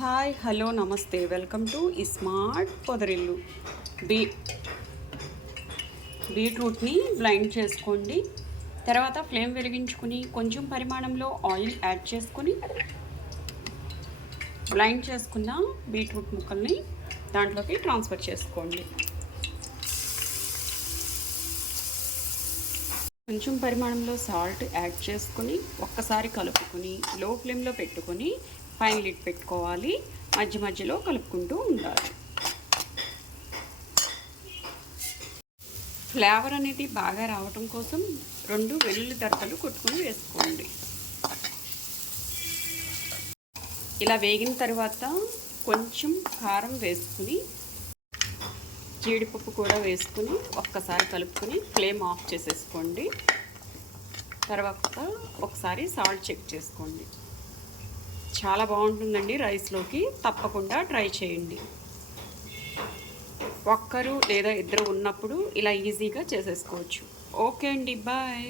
Hi hello నమస్తే. Welcome to ఈ smart పొదరిల్లు. బీ బీట్రూట్ని బ్లైండ్ చేసుకోండి. తర్వాత ఫ్లేమ్ వెలిగించుకుని కొంచెం పరిమాణంలో ఆయిల్ యాడ్ చేసుకుని బ్లైండ్ చేసుకున్న బీట్రూట్ ముక్కల్ని దాంట్లోకి ట్రాన్స్ఫర్ చేసుకోండి. కొంచెం పరిమాణంలో సాల్ట్ యాడ్ చేసుకుని ఒక్కసారి కలుపుకొని లో ఫ్లేమ్లో పెట్టుకొని పైన లిడ్ పెట్టుకోవాలి. మధ్య మధ్యలో కలుపుకుంటూ ఉండాలి. ఫ్లేవర్ అనేది బాగా రావటం కోసం రెండు వెల్లుల్లి దర్పలు కొట్టుకొని వేసుకోండి. ఇలా వేగిన తర్వాత కొంచెం కారం వేసుకుని జీడిపప్పు కూడా వేసుకుని ఒక్కసారి కలుపుకొని ఫ్లేమ్ ఆఫ్ చేసేసుకోండి. తర్వాత ఒకసారి సాల్ట్ చెక్ చేసుకోండి. చాలా బాగుంటుందండి రైస్లోకి. తప్పకుండా ట్రై చేయండి. ఒక్కరు లేదా ఇద్దరు ఉన్నప్పుడు ఇలా ఈజీగా చేసేసుకోవచ్చు. ఓకే అండి బాయ్.